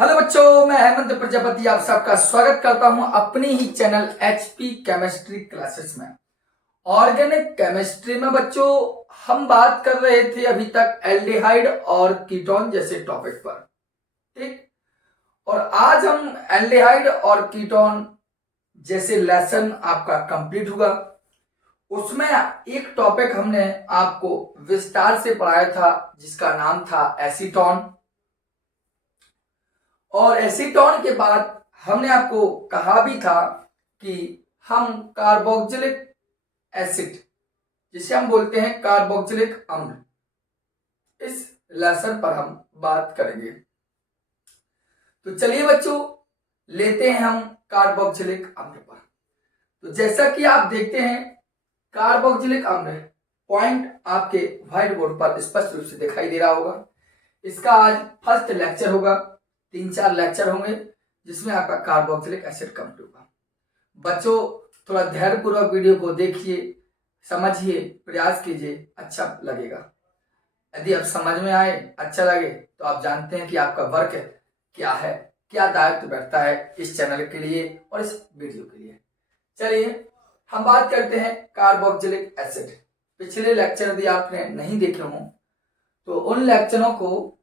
Hello बच्चों, मैं हेमंत प्रजापति आप सबका स्वागत करता हूं अपनी ही चैनल एचपी केमिस्ट्री क्लासेस में। ऑर्गेनिक केमिस्ट्री में बच्चों हम बात कर रहे थे अभी तक एल्डिहाइड और कीटोन जैसे टॉपिक पर, ठीक। और आज हम एल्डिहाइड और कीटोन जैसे लेसन आपका कंप्लीट हुआ। उसमें एक टॉपिक हमने आपको विस्तार से पढ़ाया था जिसका नाम था एसीटोन। और एसीटोन के बाद हमने आपको कहा भी था कि हम कार्बोक्सिलिक एसिड जिसे हम बोलते हैं कार्बोक्सिलिक अम्ल, इस लेसन पर हम बात करेंगे। तो चलिए बच्चों, लेते हैं हम कार्बोक्सिलिक अम्ल पर। तो जैसा कि आप देखते हैं कार्बोक्सिलिक अम्ल पॉइंट आपके व्हाइट बोर्ड पर स्पष्ट रूप से दिखाई दे रहा होगा। इसका आज फर्स्ट लेक्चर होगा, 3-4 लेक्चर होंगे जिसमें आपका कार्बोक्सिलिक एसिड कंप्लीट होगा। बच्चों थोड़ा धैर्यपूर्वक वीडियो को देखिए, समझिए, प्रयास कीजिए, अच्छा लगेगा। यदि आप समझ में आए, अच्छा लगे तो आप जानते हैं कि आपका वर्क क्या है, क्या दायित्व बैठता है इस चैनल के लिए और इस वीडियो के लिए। चलिए हम बात करते हैं कार्बोक्सिलिक एसिड। पिछले लेक्चर यदि आपने नहीं देखे हों तो उन लेक्चरों को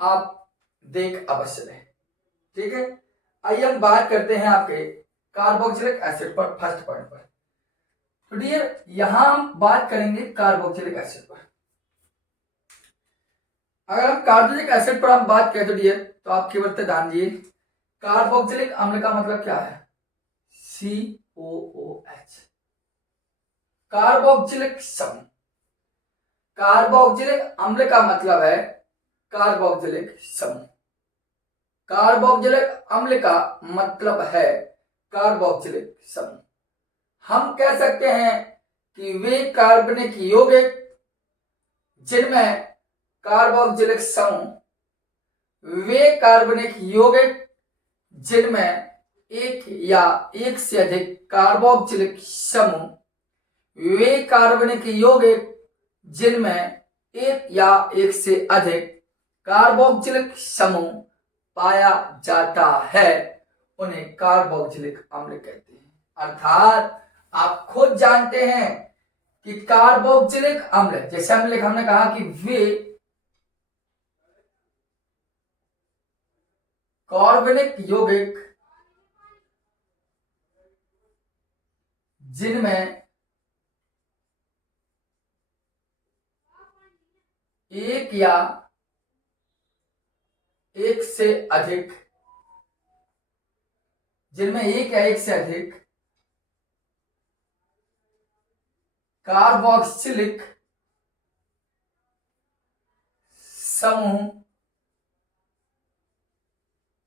आप देख अवश्य लें, ठीक है। आइए हम बात करते हैं आपके कार्बोक्सिलिक एसिड पर, फर्स्ट पॉइंट पर। तो डियर यहां हम बात करेंगे कार्बोक्सिलिक एसिड पर। अगर हम कार्बोक्सिलिक एसिड पर हम बात करें तो डियर, तो आप केवल ध्यान दिए, कार्बोक्सिलिक अम्ल का मतलब क्या है? COOH, कार्बोक्सिलिक समूह। कार्बोक्सिलिक अम्ल का मतलब है कार्बोक्सिलिक समूह। कार्बोक्सिलिक अम्ल का मतलब है कार्बोक्सिलिक समूह। हम कह सकते हैं कि वे कार्बनिक यौगिक जिनमें कार्बोक्सिलिक समूह, वे कार्बनिक यौगिक जिनमें एक या एक से अधिक कार्बोक्सिलिक समूह, वे कार्बनिक यौगिक जिनमें एक या एक से अधिक कार्बोक्सिलिक समूह पाया जाता है, उन्हें कार्बोक्सिलिक अम्ल कहते हैं। अर्थात आप खुद जानते हैं कि कार्बोक्सिलिक अम्ल, जैसे हमने कहा कि वे कार्बनिक यौगिक जिनमें एक या एक से अधिक, जिनमें एक या एक से अधिक कार्बोक्सिलिक समूह,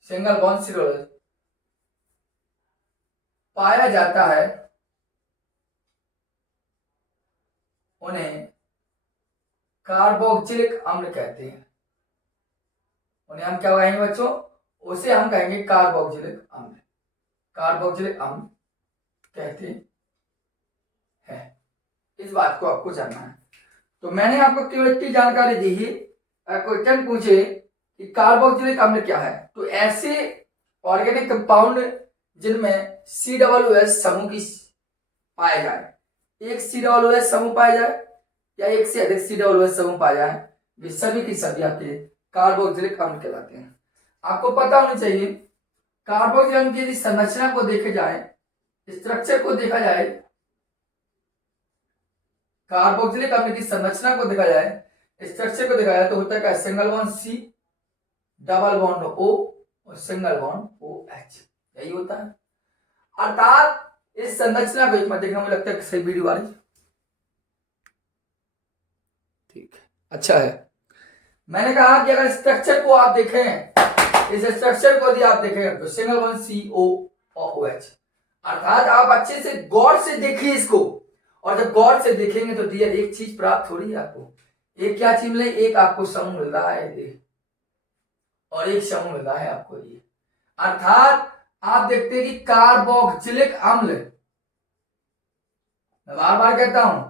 सिंगल बॉन्ड सिरोल पाया जाता है, उन्हें कार्बोक्सिलिक अम्ल कहते हैं। उन्हें हम क्या कहेंगे बच्चों? उसे हम कहेंगे कार्बोक्सिलिक अम्ल। कार्बोक्सिलिक अम्ल कहते हैं। इस बात को आपको जानना है। तो मैंने आपको केवल इतनी जानकारी दी ही, क्वेश्चन पूछे कि कार्बोक्सिलिक अम्ल क्या है, तो ऐसे ऑर्गेनिक कंपाउंड जिनमें COOH समूह की पाया जाए, एक COOH समूह पाया जाए या एक से अधिक COOH समूह पाया जाए, वे सभी की सभी आपके कार्बोक्सिलिक अम्ल कहलाते हैं। आपको पता होना चाहिए कार्बोक्सिलिक अम्ल की यदि संरचना को देखे जाए, स्ट्रक्चर को देखा जाए, कार्बोक्सिलिक अम्ल की संरचना को देखा जाए, स्ट्रक्चर को देखा जाए, तो होता है क्या? Single bond C, double bond O और सिंगल बॉन्ड OH, यही होता है। अर्थात इस संरचना को एक बार देखना, मुझे लगता है सही वीडियो आ रही, ठीक है, अच्छा है। मैंने कहा कि अगर स्ट्रक्चर को आप देखें, इस स्ट्रक्चर को यदि आप देखें तो सिंगल बॉन्ड CO और OH, अर्थात आप अच्छे से गौर से देखिए इसको। और जब गौर से देखेंगे तो डियर एक चीज प्राप्त हो रही है आपको। एक क्या चीज मिले? एक आपको समूह मिल रहा है ये, और एक समूह मिल रहा है आपको ये। अर्थात आप देखते हैं कि कार्बोक्सिलिक अम्ल, मैं बार बार कहता हूं,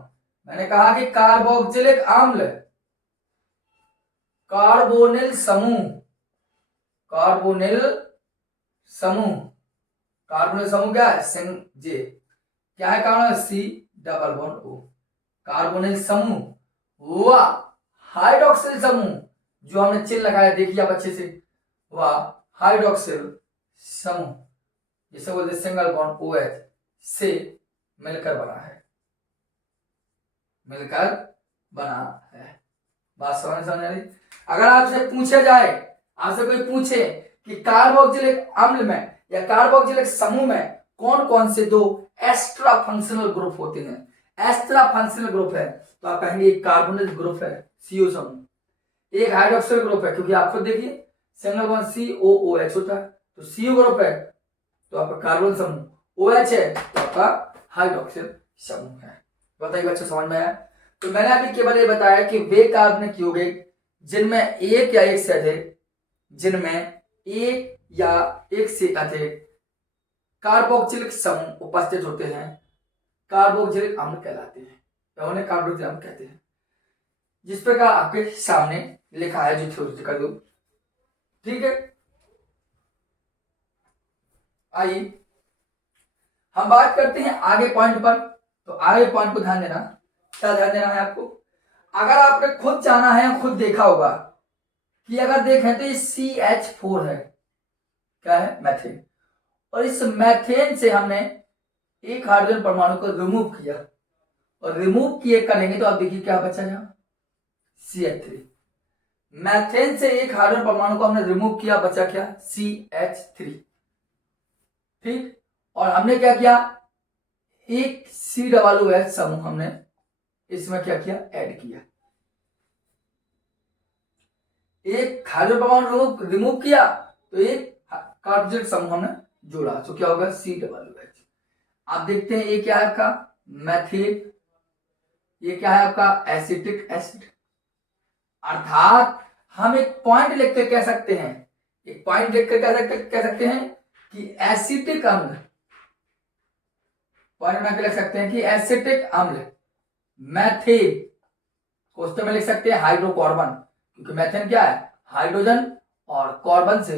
मैंने कहा कि कार्बोक्सिलिक अम्ल कार्बोनिल समूह कार्बोनिल समूह, कार्बोनिल समूह क्या है, सिंग जे, क्या है carbon, C double bond O. Carbonyl समूह व हाइड्रोक्सिल समूह, जो हमने चिन्ह लगाया देखिए आप अच्छे से, व हाइड्रोक्सिल समूह जिसे बोलते सिंगल बॉन्ड OH से मिलकर बना है, मिलकर बना है। बात समझ आ रही। अगर आपसे पूछा जाए, आपसे कोई पूछे कि कार्बोक्सिलिक अम्ल में या कार्बोक्सिलिक समूह में कौन कौन से दो एक्स्ट्रा फंक्शनल ग्रुप होते हैं, एक्स्ट्रा फंक्शनल ग्रुप है, तो आप कहेंगे एक कार्बोनिल ग्रुप है CO समूह, एक हाइड्रोक्सिल ग्रुप है, क्योंकि आप खुद देखिए सिंगल बॉन्ड COOH होता है, तो CO ग्रुप है तो आपका कार्बन समूह, OH है तो आपका हाइड्रोक्सिल समूह है। बताइए बच्चों समझ में आया। तो मैंने अभी केवल ये बताया कि वे कार्बनिक यौगिक जिनमें एक या एक से अधिक, जिनमें एक या एक से अधिक कार्बोक्सिलिक समूह उपस्थित होते हैं कार्बोक्सिलिक अम्ल कहलाते हैं, या उन्हें कार्बोक्सिलिक अम्ल कहते हैं। जिस प्रकार आपके सामने लिखा है, जो थ्योरी कर दो, ठीक है। आइए हम बात करते हैं आगे पॉइंट पर। तो आगे पॉइंट को ध्यान देना, क्या ध्यान देना है आपको, अगर आपने खुद जाना है, खुद देखा होगा कि अगर देखें तो ये CH4 है, क्या है, मैथेन, और इस मैथेन से हमने एक हाइड्रोजन परमाणु को रिमूव किया, और रिमूव किए करेंगे तो आप देखिए क्या बचा यहां, CH3। मैथेन से एक हाइड्रोजन परमाणु को हमने रिमूव किया, बचा क्या, CH3, ठीक। और हमने क्या किया, एक COOH समूह हमने इसमें क्या किया, ऐड किया, एक हाइड्रोजन परमाणु रिमूव किया तो एक कार्बोक्सिलिक समूह हमने जोड़ा, तो क्या होगा, COOH। आप देखते हैं ये क्या है आपका मैथिल, ये क्या है आपका एसिटिक एसिड। अर्थात हम एक पॉइंट लिखकर कह सकते हैं, एक पॉइंट लिखकर कह सकते हैं कि एसिटिक अम्ल, पॉइंट बना के लिख सकते हैं कि एसिटिक अम्ल मैथिल, क्वेश्चन में लिख सकते हैं हाइड्रोकार्बन, क्योंकि मैथेन क्या है, हाइड्रोजन और कार्बन से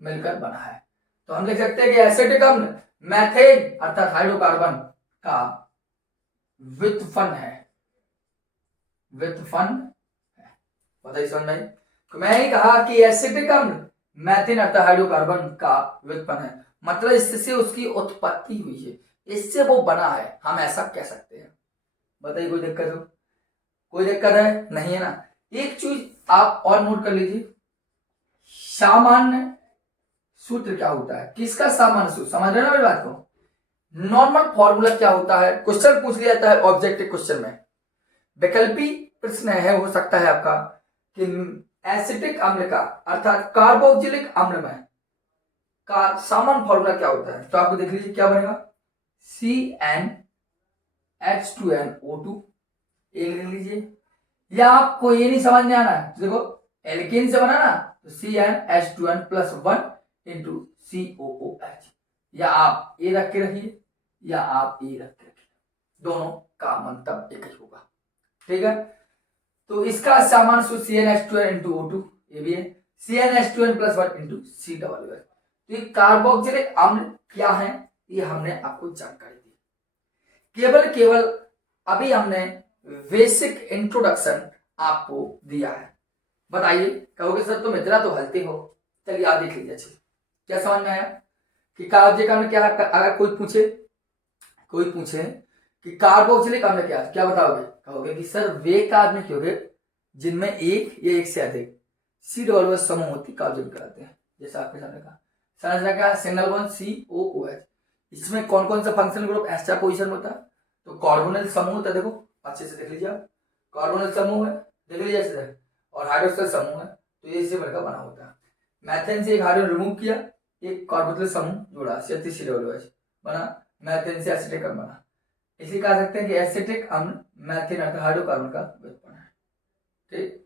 मिलकर बना है, तो हम लिख सकते हैं कि एसिटिक अम्ल मैथेन अर्थात हाइड्रोकार्बन का व्युत्पन्न है, व्युत्पन्न है। बताइए समझ में, तो मैं ही कहा कि एसिटिक अम्ल मैथेन अर्थात हाइड्रोकार्बन का व्युत्पन्न है, मतलब इससे उसकी उत्पत्ति हुई है, इससे वो बना है, हम ऐसा कह सकते हैं। बताइए कोई दिक्कत हो, कोई दिक्कत है, नहीं है ना। एक चीज आप और नोट कर लीजिए, सामान्य सूत्र क्या होता है, किसका सामान्य सूत्र, समझ रहे ना मेरी बात को। नॉर्मल फॉर्मूला क्या होता है, क्वेश्चन पूछ लिया जाता है ऑब्जेक्टिव क्वेश्चन में, वैकल्पिक प्रश्न है, हो सकता है आपका कि एसिटिक अम्ल का अर्थात कार्बोक्सिलिक अम्ल में का सामान्य फॉर्मूला क्या होता है, तो आपको देख लीजिए क्या बनेगा, CnH2nO2, एक लिख लीजिए, या आपको ये नहीं समझ में आना है तो देखो एल्केन से बना ना, तो CnH2n+1 इंटू COOH, या आप ए रख के रखिए या आप ए रख के रखिए, दोनों का मंतव्य एक ही होगा, ठीक है। तो इसका सामान्य सूत्र CnH2n इंटू O2, ये भी है CnH2n+1 इंटू COOH। तो ये कार्बोक्सिलिक अम्ल क्या है, ये हमने आपको जानकारी दी, केवल अभी हमने बेसिक इंट्रोडक्शन आपको दिया है। बताइए, कहोगे सर तुम इतना तो हलते हो, चलिए आप देख लीजिए अच्छे, क्या समझ में आया कि कार्बोक्सिलिक अम्ल क्या है। अगर कोई पूछे कि कार्बोक्सिलिक अम्ल क्या बताओगे, कहोगे कि सर वे कार्बनिक यौगिक जिनमें एक या एक से अधिक COOH समूह होती कार्बोक्सिलिक कहलाते हैं। जैसा आपके सामने कहा, संरचना क्या है, सिंगल बॉन्ड COOH, इसमें कौन कौन सा फंक्शनल ग्रुप एक्स्ट्रा पोजीशन होता है, तो कार्बोनिल समूह होता है, देखो अच्छे से देख लीजिए, कार्बोनिल समूह है, देख लीजिए अच्छे से, और हाइड्रोक्सिल समूह है, तो ये इससे मिलकर बना होता है। मैथेन से एक हाइड्रोजन रिमूव किया, एक कार्बोक्सिलिक समूह जोड़ा, CH3COOH बना, मैथेन से एसिटिक अम्ल बना। इसी कह सकते हैं कि एसिटिक अम्ल मैथेन अर्थात हाइड्रोकार्बन का व्युत्पन्न है, ठीक।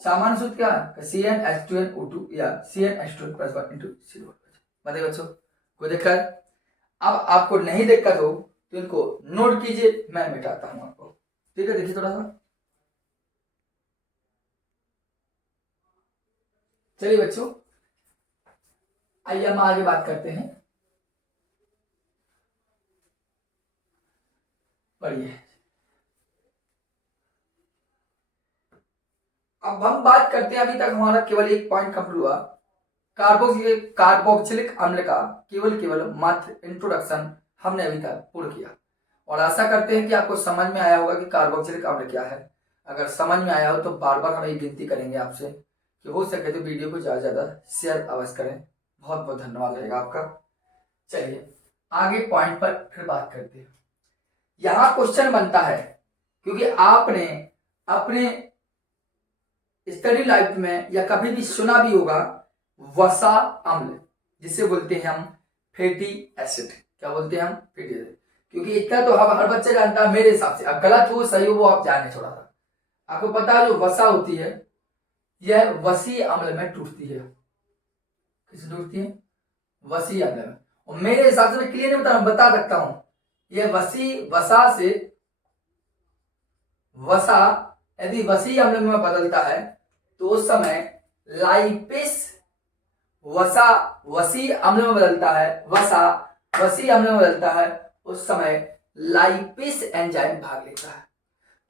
सामान्य सूत्र क्या है, CnH2nO2 या CnH2n+1 इंटू COOH। बताइए बच्चों, कोई दिक्कत, अब आपको नहीं दिक्कत हो तो इनको नोट कीजिए, मैं मिटाता हूं आपको, ठीक है। देखिए थोड़ा सा, चलिए बच्चों आइए हम आगे बात करते हैं। पढ़िए। अब हम बात करते हैं, अभी तक हमारा केवल एक पॉइंट कंप्लीट हुआ, कार्बोक्सिलिक अम्ल का केवल मात्र इंट्रोडक्शन हमने अभी तक पूर्ण किया, और आशा करते हैं कि आपको समझ में आया होगा कि कार्बोक्सिलिक अम्ल क्या है। अगर समझ में आया हो तो बार बार हम ये विनती करेंगे आपसे कि हो सके तो वीडियो को ज़्यादा से ज़्यादा शेयर अवश्य करें। बहुत बहुत धन्यवाद रहेगा आपका। चलिए आगे पॉइंट पर फिर बात करते हैं। यहाँ क्वेश्चन बनता है, क्योंकि आपने अपने स्टडी लाइफ में या कभी भी सुना भी होगा वसा अम्ल, जिसे बोलते हैं हम फैटी एसिड। क्या बोलते हैं हम? Fatty acid. क्योंकि इतना तो हर बच्चे जानता है मेरे हिसाब से, अब गलत हो सही हो वो आप जाने थोड़ा सा। आपको पता है जो वसा होती है यह वसी अम्ल में टूटती है। किसमें टूटती है? वसी अम्ल में। और मेरे हिसाब से मैं क्लियर नहीं बता सकता हूं, यह वसा से वसा यदि वसी अम्ल में बदलता है तो उस समय लाइपेस वसी अम्ल में बदलता है, वसी अम्ल में बदलता है, उस समय लाइपेस एंजाइम भाग लेता है।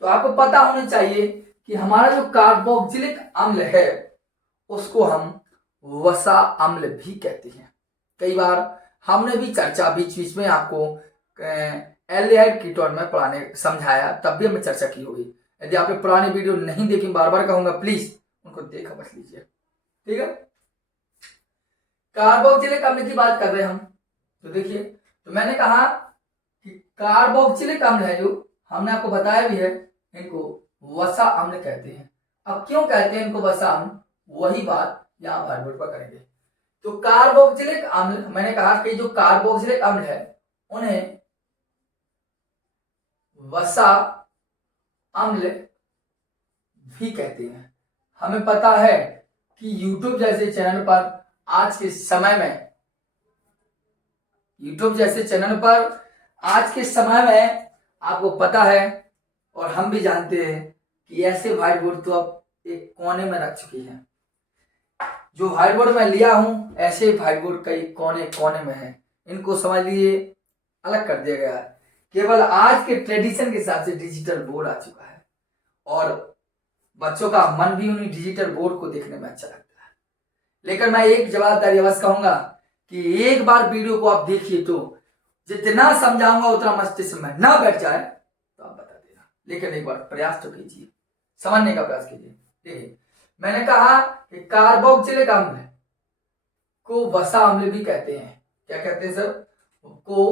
तो आपको पता होना चाहिए कि हमारा जो कार्बोक्सिलिक अम्ल है उसको हम वसा अम्ल भी कहते हैं। कई बार हमने भी चर्चा बीच बीच में आपको एल्डिहाइड कीटोन में पढ़ाने समझाया, तब भी हमने चर्चा की होगी। यदि आपने पुरानी वीडियो नहीं देखी, बार बार कहूंगा प्लीज उनको देखा मत लीजिए, ठीक है। कार्बोक्सिलिक अम्ल की बात कर रहे हैं हम, तो देखिए, तो मैंने कहा कि कार्बोक्सिलिक अम्ल है जो हमने आपको बताया भी है, इनको वसा अम्ल कहते हैं। अब क्यों कहते हैं इनको वसा अम्ल, वही बात यहां भार्गव पर करेंगे। तो कार्बोक्सिलिक अम्ल, मैंने कहा कि जो कार्बोक्सिलिक अम्ल है उन्हें वसा अम्ल भी कहते हैं। हमें पता है कि YouTube जैसे चैनल पर आज के समय में आपको पता है और हम भी जानते हैं कि ऐसे व्हाइट बोर्ड तो अब एक कोने में रख चुकी है। जो व्हाइट बोर्ड मैं लिया हूं ऐसे व्हाइट बोर्ड कई कोने कोने में है, इनको समझ लीजिए अलग कर दिया गया है। केवल आज के ट्रेडिशन के हिसाब से डिजिटल बोर्ड आ चुका है और बच्चों का मन भी उन्हीं डिजिटल बोर्ड को देखने में अच्छा लगता है। लेकिन मैं एक जवाबदारी अवश्य कहूंगा कि एक बार वीडियो को आप देखिए तो जितना समझाऊंगा उतना मस्तिष्क में ना बैठ जाए तो आप बता देना, लेकिन एक बार प्रयास तो कीजिए, समझने का प्रयास कीजिए। देखिए, मैंने कहा कि कार्बोक्सिलिक अम्ल को वसा अम्ल भी कहते हैं। क्या कहते हैं सर? को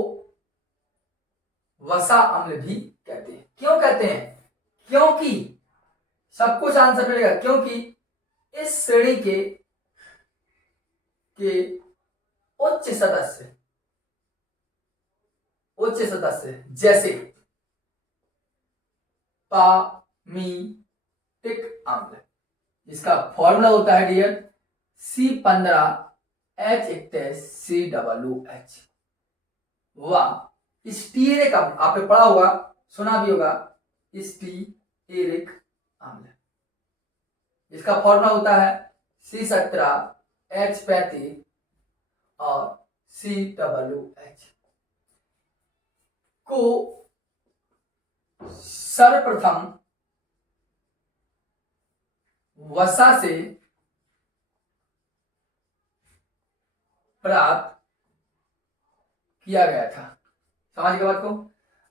वसा अम्ल भी कहते हैं। क्यों कहते हैं? क्योंकि सब कुछ आंसर मिलेगा, क्योंकि इस श्रेणी के उच्च सदस्य जैसे पामीटिक अम्ल, जिसका फॉर्मूला होता है डियर C15H21COOH, व स्टीयरिक अम्ल, आपने पढ़ा होगा, सुना भी होगा, स्टीयरिक अम्ल, इसका फॉर्मूला होता है C17H35 और COOH को सर्वप्रथम वसा से प्राप्त किया गया था। समझ गए बात को?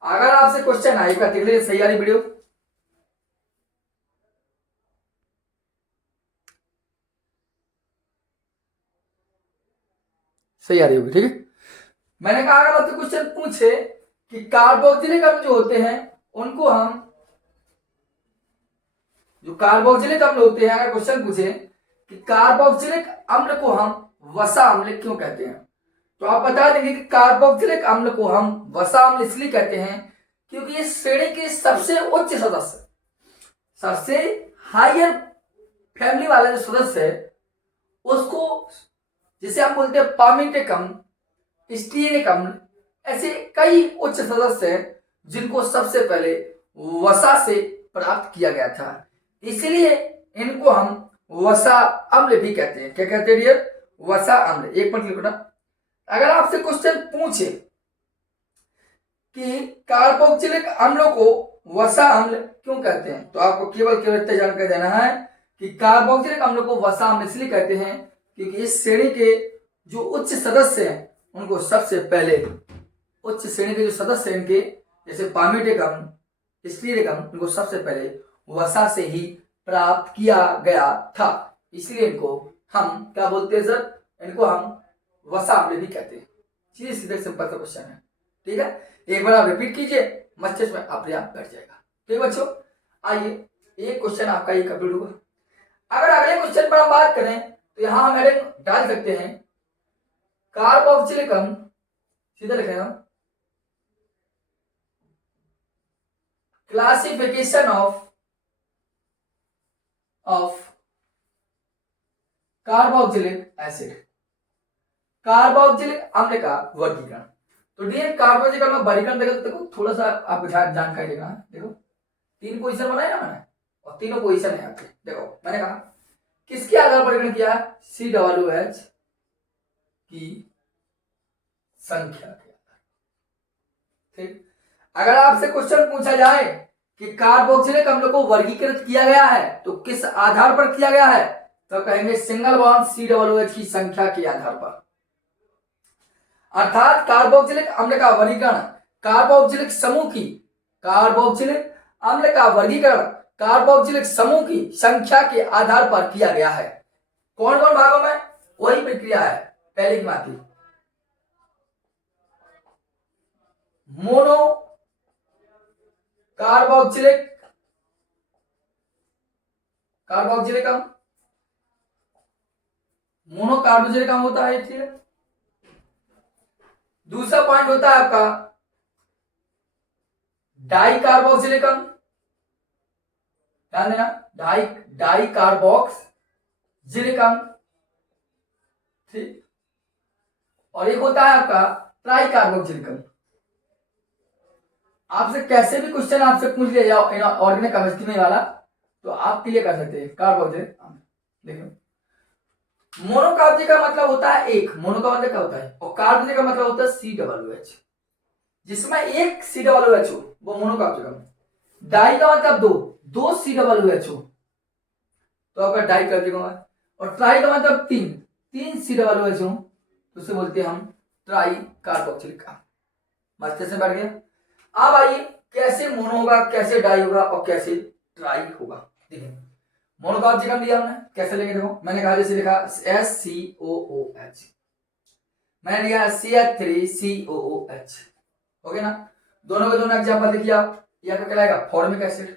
अगर आपसे क्वेश्चन आएगा, देख लीजिए सही आ रही वीडियो, सही आ रही होगी, ठीक है। मैंने कहा अगर आपसे क्वेश्चन पूछे कि कार्बोक्सिलिक अम्ल जो होते हैं उनको हम, जो कार्बोक्सिलिक अम्ल होते हैं, अगर क्वेश्चन पूछे कि कार्बोक्सिलिक अम्ल को हम वसा अम्ल क्यों कहते हैं, तो आप बता देंगे कि कार्बोक्सिलिक अम्ल को हम वसा अम्ल इसलिए कहते हैं क्योंकि इस श्रेणी के सबसे उच्च सदस्य, सबसे हायर फैमिली वाला जो सदस्य है उसको, जिसे हम बोलते हैं पामीटिक अम्ल, स्टीयरिक अम्ल, ऐसे कई उच्च सदस्य हैं जिनको सबसे पहले वसा से प्राप्त किया गया था, इसलिए इनको हम वसा अम्ल भी कहते हैं। क्या कहते हैं डियर? वसा अम्ल, एक मिनट लिखो ना। अगर आपसे क्वेश्चन पूछे कि कार्बोक्सिलिक अम्लों को वसा अम्ल क्यों कहते हैं, तो आपको केवल केवल इतना जानकारी देना है कि कार्बोक्सिलिक अम्लों को वसा अम्ल इसलिए कहते हैं क्योंकि इस श्रेणी के जो उच्च सदस्य हैं उनको सबसे पहले, उच्च श्रेणी के जो सदस्य हैं इनके, जैसे पामिटिक अम्ल, स्टीरिक अम्ल, इनको सबसे पहले वसा से ही प्राप्त किया गया था, इसलिए इनको हम क्या बोलते हैं सर, इनको हम वसा अम्ल भी कहते हैं। सीधे सीधे सिंपल सा क्वेश्चन है, ठीक है। एक बार आप रिपीट कीजिए, मस्तिष्क में अपने आप बैठ जाएगा। ठीक बच्चों, आइए एक क्वेश्चन आपका ये कंप्लीट हुआ। अगर अगले क्वेश्चन पर हम बात करें तो यहां हम हेडिंग डाल सकते हैं कार्बोक्सिलिक अम्ल, सीधा लिखेंगे classification of carboxylic acid, carboxylic अम्ल का वर्गीकरण। तो डियर कार्बोक्सिलिक अम्ल का वर्गीकरण देखो, देखो थोड़ा सा आपको जानकारी देना है। देखो 3 पोजीशन बनाए ना मैंने, और तीनों पोजीशन है आपके। देखो मैंने कहा किसके आधार पर वर्गीकरण किया, COOH की संख्या के आधार। ठीक, अगर आपसे क्वेश्चन पूछा जाए कि कार्बोक्सिलिक अम्ल को वर्गीकृत किया गया है तो किस आधार पर किया गया है, तो कहेंगे सिंगल बॉन्ड COOH की संख्या के आधार पर। अर्थात कार्बोक्सिलिक अम्ल का वर्गीकरण कार्बोक्सिलिक समूह की, कार्बोक्सिलिक अम्ल का वर्गीकरण कार्बोक्सिलिक समूह की संख्या के आधार पर किया गया है। कौन कौन भागों में, वही प्रक्रिया है पहले की बात, मोनो कार्बोक्सिलिक अम्ल, मोनो कार्बोक्सिलिक अम्ल होता है। ठीक है, दूसरा पॉइंट होता है आपका डाई कार्बोक्सिलिक अम्ल, ध्यान देना, डाई कार्बोक्सिलिक अम्ल। ठीक, और एक होता है आपका ट्राई कार्बोक्सिलिक अम्ल। आपसे कैसे भी क्वेश्चन आपसे पूछ लिया जाओ ऑर्गेनिक केमिस्ट्री में वाला, तो आप क्लियर कर सकते हैं कार्बोक्सिलिक अम्ल। देखो मोनोकार्बोक्सिलिक का मतलब होता है एक, मोनो का मतलब क्या होता है, और कार्बोक्सिलिक का मतलब होता है COOH, जिसमें एक COOH हो वो मोनोकार्बोक्सिलिक अम्ल। डाई का मतलब दो COOH हो तो आपका डाई कार्बोक्सिलिक अम्ल, और ट्राई का मतलब तीन COOH हो तो उसे बोलते हैं हम ट्राई कार्बोक्सिलिक अम्ल। मस्तिष्क से बैठ गया। अब आइए कैसे मोनो होगा, कैसे डाई होगा और कैसे ट्राई होगा। देखिए मोनोकार्बोक्सिलिक अम्ल लिया हमने, कैसे लेंगे, देखो मैंने कहा जैसे लिखा SCOOH, मैंने लिया CH3COOH, हो गया ना। दोनों के दोनों एग्जांपल देखिए आप, यह क्या कहलाएगा, फॉर्मिक एसिड।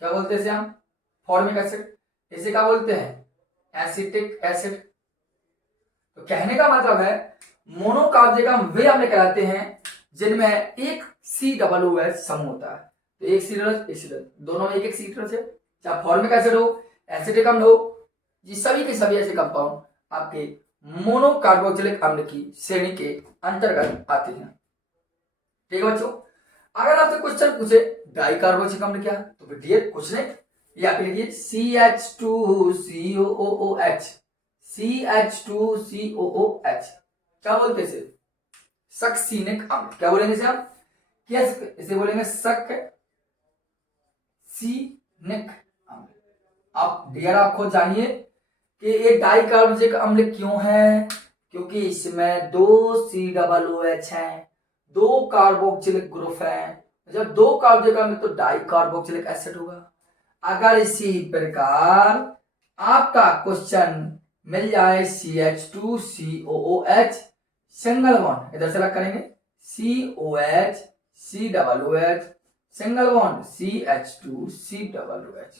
क्या बोलते हैं इसे हम, फॉर्मिक एसिड। इसे क्या बोलते हैं, एसिटिक एसिड। तो कहने का मतलब है मोनोकार्बोक्सिलिक अम्ल वे अम्ल कहलाते हैं जिनमें एक COOH समूह होता है। तो एक COOH, दोनों में एक COOH है, चाहे फॉर्मिक एसिड हो, एसिटिक अम्ल हो, ये सभी के सभी ऐसे कंपाउंड आपके मोनोकार्बोक्सिलिक अम्ल की श्रेणी के अंतर्गत आते हैं। ठीक है बच्चों, अगर आपसे क्वेश्चन पूछे डाई कार्बोक्सिलिक अम्ल क्या, तो फिर डियर कुछ नहीं, या फिर लिखिए CH2COOH, CH2COOH। क्या बोलते हैं इसे, सक्सीनिक अम्ल। क्या बोलेंगे इसे हम, इसे बोलेंगे सक्सीनिक अम्ल। आप डियर आप खुद जानिए कि ये डाई कार्बोक्सिलिक अम्ल क्यों है, क्योंकि इसमें 2 COOH हैं, 2 कार्बोक्सिलिक ग्रुप हैं। जब 2 कार्बोक्सिलिक अम्ल तो डाई कार्बोक्सिलिक एसिड होगा। अगर इसी प्रकार आपका क्वेश्चन मिल जाए CH2COOH सिंगल बॉन्ड, इधर से अलग करेंगे COH COOH single bond CH2COOH,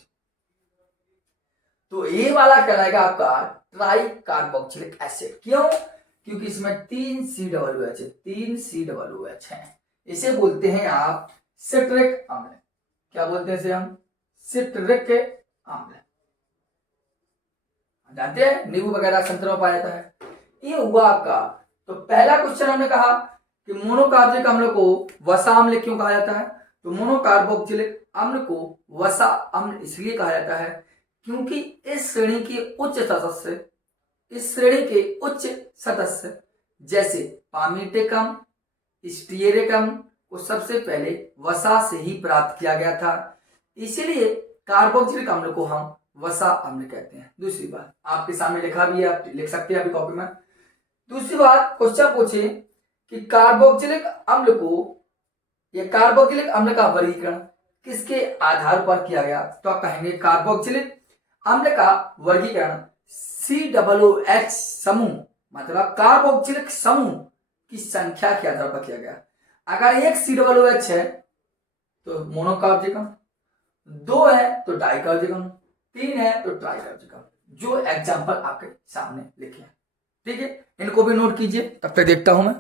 तो ये वाला कहलाएगा आपका ट्राई कार्बोक्सिलिक एसिड। क्यों, क्योंकि इसमें 3 COOH है, 3 COOH है। इसे बोलते हैं आप सिट्रिक अम्ल। क्या बोलते हैं इसे हम, सिट्रिक अम्ल। जानते हैं नींबू वगैरह संतरा में पाया जाता है। ये हुआ आपका, तो पहला क्वेश्चन हमने कहा कि मोनोकार्बोक्सिलिक अम्ल को वसा अम्ल क्यों कहा जाता है, तो मोनोकार्बोक्सिलिक अम्ल को वसा अम्ल इसलिए कहा जाता है क्योंकि इस श्रेणी के उच्च सदस्य इस श्रेणी के उच्च सदस्य जैसे पामीटिक अम्ल, स्टीयरिक अम्ल को सबसे पहले वसा से ही प्राप्त किया गया था, इसीलिए कार्बोक्सिलिक अम्ल को हम वसा अम्ल कहते हैं। दूसरी बात आपके सामने लिखा भी है, आप लिख सकते हैं अभी कॉपी में। दूसरी बात क्वेश्चन पूछे कि कार्बोक्सिलिक अम्ल को या कार्बोक्सिलिक अम्ल का वर्गीकरण किसके आधार पर किया गया, तो आप कहेंगे कार्बोक्सिलिक अम्ल का वर्गीकरण COOH समूह मतलब कार्बोक्सिलिक समूह की संख्या के आधार पर किया गया। अगर एक COOH है तो मोनोकार्बोक्सिलिक अम्ल, 2 है तो डाइकार्बोक्सिलिक अम्ल, 3 है तो ट्राइकार्बोक्सिलिक अम्ल, जो एग्जाम्पल आपके सामने लिखे हैं। ठीक है, इनको भी नोट कीजिए, तब तक देखता हूं मैं।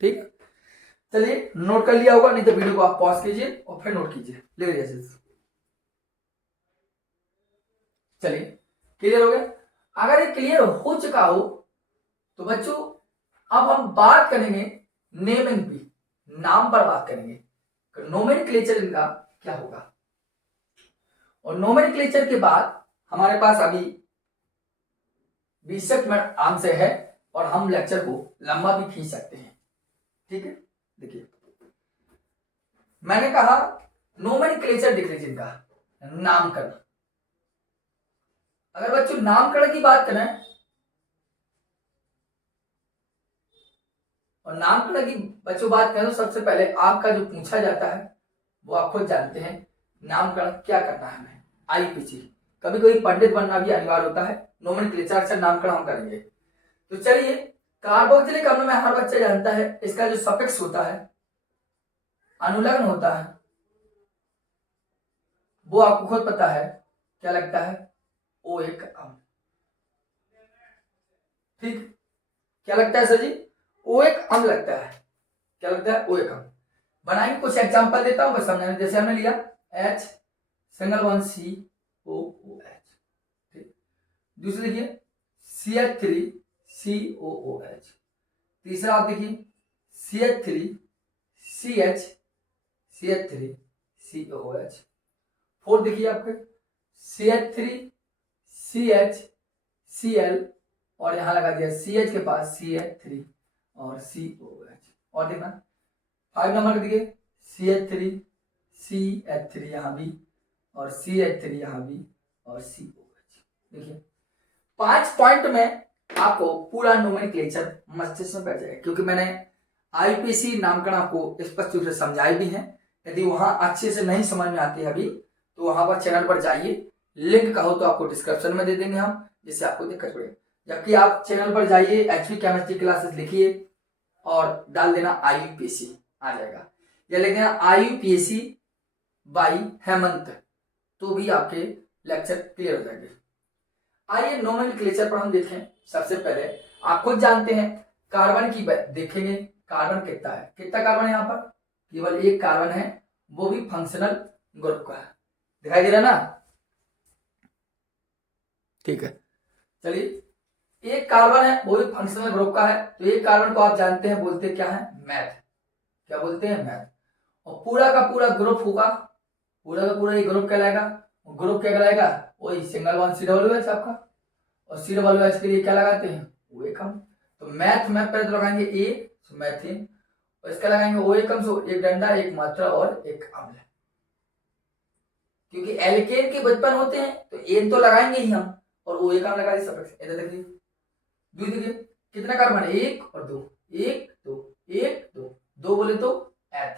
ठीक है, चलिए नोट कर लिया होगा, नहीं तो वीडियो को आप पॉज कीजिए और फिर नोट कीजिए। ले लीजिए, चलिए क्लियर हो गया। अगर ये क्लियर हो चुका हो तो बच्चों अब हम बात करेंगे नेमिंग भी, नाम पर बात करेंगे, नोमेनक्लेचर इनका क्या होगा। और नोमेनक्लेचर के बाद हमारे पास अभी 20 मिनट आराम से है और हम लेक्चर को लंबा भी खींच सकते हैं। ठीक है, देखिए मैंने कहा नोमेनक्लेचर देख लीजिए इनका, नामकरण। अगर बच्चों नामकरण की बात करें और नामकरण की बच्चों बात करें तो सबसे पहले आपका जो पूछा जाता है वो आप खुद जानते हैं, नामकरण क्या करना है हमें, आईपीसी। कभी कभी पंडित बनना भी अनिवार्य होता है, नोमेनक्लेचर से नामकरण हम करेंगे। तो चलिए कार्बोक्सिलिक अम्ल में हर बच्चा जानता है इसका जो सफिक्स होता है, अनुलग्न होता है, वो आपको खुद पता है क्या लगता है, OH अम्ल। ठीक, क्या लगता है सर जी, OH अम्ल लगता है। क्या लगता है, OH अम्ल। बनाएंगे, कुछ एग्जांपल देता हूं मैं समझाने। जैसे हमने लिया H सिंगल वन COOH, ठीक। दूसरी देखिए CH3 COOH। तीसरा आप देखिए CH3 CH3 COOH। फोर्थ देखिए आपके CH3 CH Cl और यहां लगा दिया CH के पास CH3 और COOH। और देखना 5 नंबर देखिए CH3 CH3 यहां भी और CH3 यहां भी और COOH। देखिए 5 पॉइंट में आपको पूरा नोमेनक्लेचर मस्तिष्क में बैठ जाएगा, क्योंकि मैंने आईपीसी नामकरण आपको स्पष्ट रूप से समझाए भी हैं। यदि वहां अच्छे से नहीं समझ में आती है अभी तो वहां पर चैनल पर जाइए, लिंक कहो तो आपको डिस्क्रिप्शन में दे देंगे हम, जिससे आपको दिक्कत पड़े। जबकि आप चैनल पर जाइए, एचपी केमिस्ट्री क्लासेस लिखिए और डाल देना आईयूपीएससी, आ जाएगा, या लिख देना आईयूपीएससी बाई हेमंत, तो भी आपके लेक्चर क्लियर हो जाएंगे। आइए नोमेनक्लेचर पर हम देखें। सबसे पहले आप खुद जानते हैं कार्बन की देखेंगे, कार्बन कितना है, कितना कार्बन है यहाँ पर, केवल एक कार्बन है, वो भी फंक्शनल ग्रुप का है। दिखाई दे रहा ना, ठीक है। चलिए एक कार्बन है वो भी फंक्शनल ग्रुप का है, तो एक कार्बन को आप जानते हैं बोलते क्या है, मैथ। क्या बोलते हैं, मैथ। और पूरा का पूरा ग्रुप होगा, पूरा का पूरा ये ग्रुप कहलाएगा। ग्रुप क्या कहलाएगा, वही सिंगल वन COOH आपका। और COOH के लिए क्या लगाते हैं, OH अम्ल। तो मैथ में पहले तो लगाएंगे ए, मैथिन, और इसका लगाएंगे OH अम्ल, सो एक डंडा एक मात्रा और एक अम्ल। क्योंकि एल्केन के बचपन होते हैं तो एन तो लगाएंगे ही हम, और OH अम्ल लगा दिए। इधर देखिए देखिए कितना कार्बन है, 1 और 2, 1 2 1 2, 2 बोले तो एथ,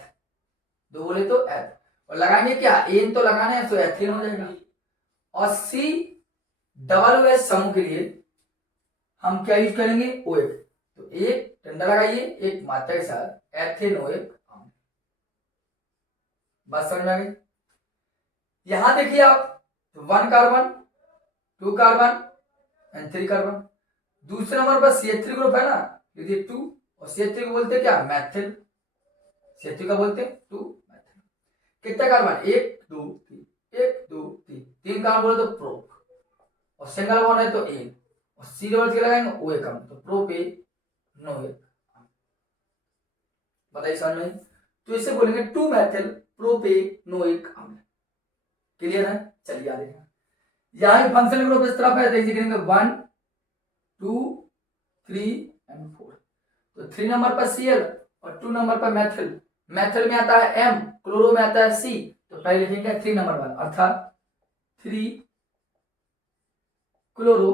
2 बोले तो एथ, और लगाएंगे क्या, एन तो लगाना है, तो एथेन हो जाएगा। और COOH समूह के लिए हम क्या यूज करेंगे, OH। तो एक डंडा लगाइए एक मात्रा के साथ एथेनोइक अम्ल। बात समझ में आ गई। यहां देखिए आप 1 कार्बन 2 कार्बन एंड 3 कार्बन। दूसरे नंबर पर CH3 ग्रुप है ना, देखिए 2, और CH3 को बोलते क्या, मैथिल। CH3 का बोलते 2 मैथिल। कितना कार्बन, 1 2 3, 1 2 3, 3 कार्बन बोले तो प्रोप, और सिंगल बॉन्ड है तो एन, और सी डबल के लगाएंगे OH अम्ल, तो प्रोपेनोइक। बताइए समझ में, तो इसे बोलेंगे 2 मैथिल प्रोपेनोइक अम्ल। क्लियर है, चलिए आगे। यहाँ फंक्शनल ग्रुप इस तरफ है, तो इसे करेंगे 1 2 3 एंड 4। तो 3 नंबर पर Cl और 2 नंबर पर मैथिल। मैथिल में आता है M, क्लोरो में आता है C, तो पहले लिखेंगे 3 नंबर वाला, अर्थात 3 क्लोरो,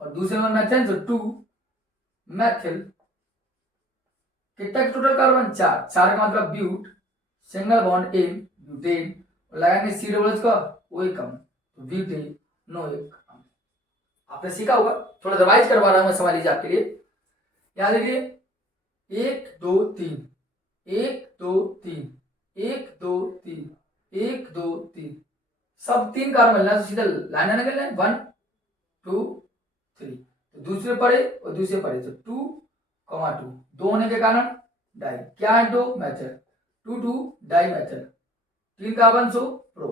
और दूसरे नंबर मैथिल तो 2 मैथिल। कितना टोटल कार्बन? 4। 4 का मतलब but, single bond ane, butane, और लगाएंगे सी डबल का ओ एक कम, तो ब्यूटेन नो एक। आपने सीखा होगा, थोड़ा रिवाइज करवा रहा हूं मैं, समझ लीजिए आपके लिए। याद रखिए 1 2 3 1 2 3 1 2 3 1 2 3, सब 3 कार्बन मिलना तो सीधा लाइन निकल रहे 1 2 3। तो दूसरे पड़े और दूसरे पड़े तो 2 2, दो होने के कारण डाई, क्या है 2 method, 2 2 di method, 3 carbon so pro,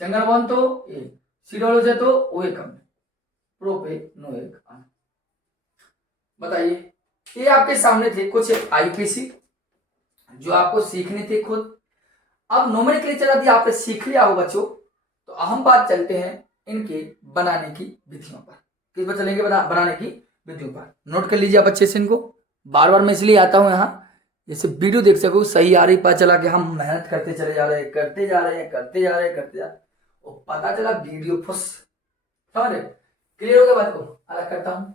single bond तो ए, सी डबल से तो ओ एक कम, प्रो पे नो एक। बताइए, ये आपके सामने थे कुछ आईपीसी जो आपको सीखने थे खुद। अब नोमेनक्लेचर यदि आपने सीख लिया हो बच्चों, तो हम बात चलते हैं इनके बनाने की विधियों पर। किस पर चलेंगे? बनाने की विधियों पर। नोट कर लीजिए आप अच्छे से इनको। बार बार मैं इसलिए आता हूं यहाँ, जैसे वीडियो देख सको सही आ रही, पता चला कि हम मेहनत करते चले जा रहे हैं, करते जा रहे हैं, करते जा रहे हैं, करते जा रहे हैं, और पता चला वीडियो फुस। समझ रहे? क्लियर हो गया बात को? अलग करता हूं।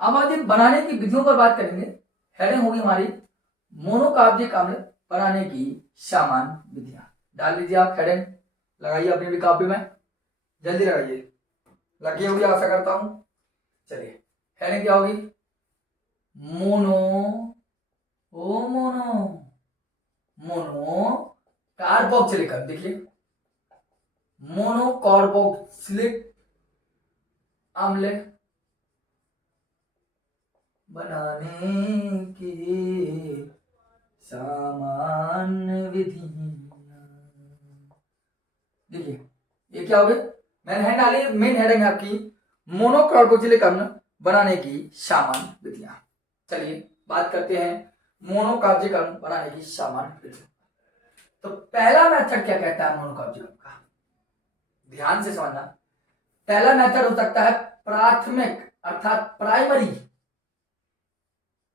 अब यदि बनाने की विधियों पर बात करेंगे, हेडिंग होगी हमारी मोनोकार्बनिक अम्ल बनाने की सामान्य विधियां। डाल लीजिए आप हेडिंग, लगाइए अपनी भी कॉपी में, जल्दी लगाइए, लगी होगी आशा करता हूं। चलिए, हेडिंग क्या होगी? मोनो ओ मोनो मोनो कार्बोक्सिलिक, देखिए मोनो कार्बोक्सिलिक अम्ल बनाने की सामान्य विधि। देखिए ये क्या हो गया, मैंने हेड डाली, मेन हेडिंग है आपकी मोनोकार्बोक्सिलिक अम्ल बनाने की सामान्य विधियां। चलिए बात करते हैं मोनोकार्बोक्सिलिक अम्ल बनाने की सामान्य विधि। तो पहला मेथड क्या कहता है मोनोकार्बोक्सिलिक का? ध्यान से समझना। पहला मेथड हो सकता है प्राथमिक अर्थात प्राइमरी,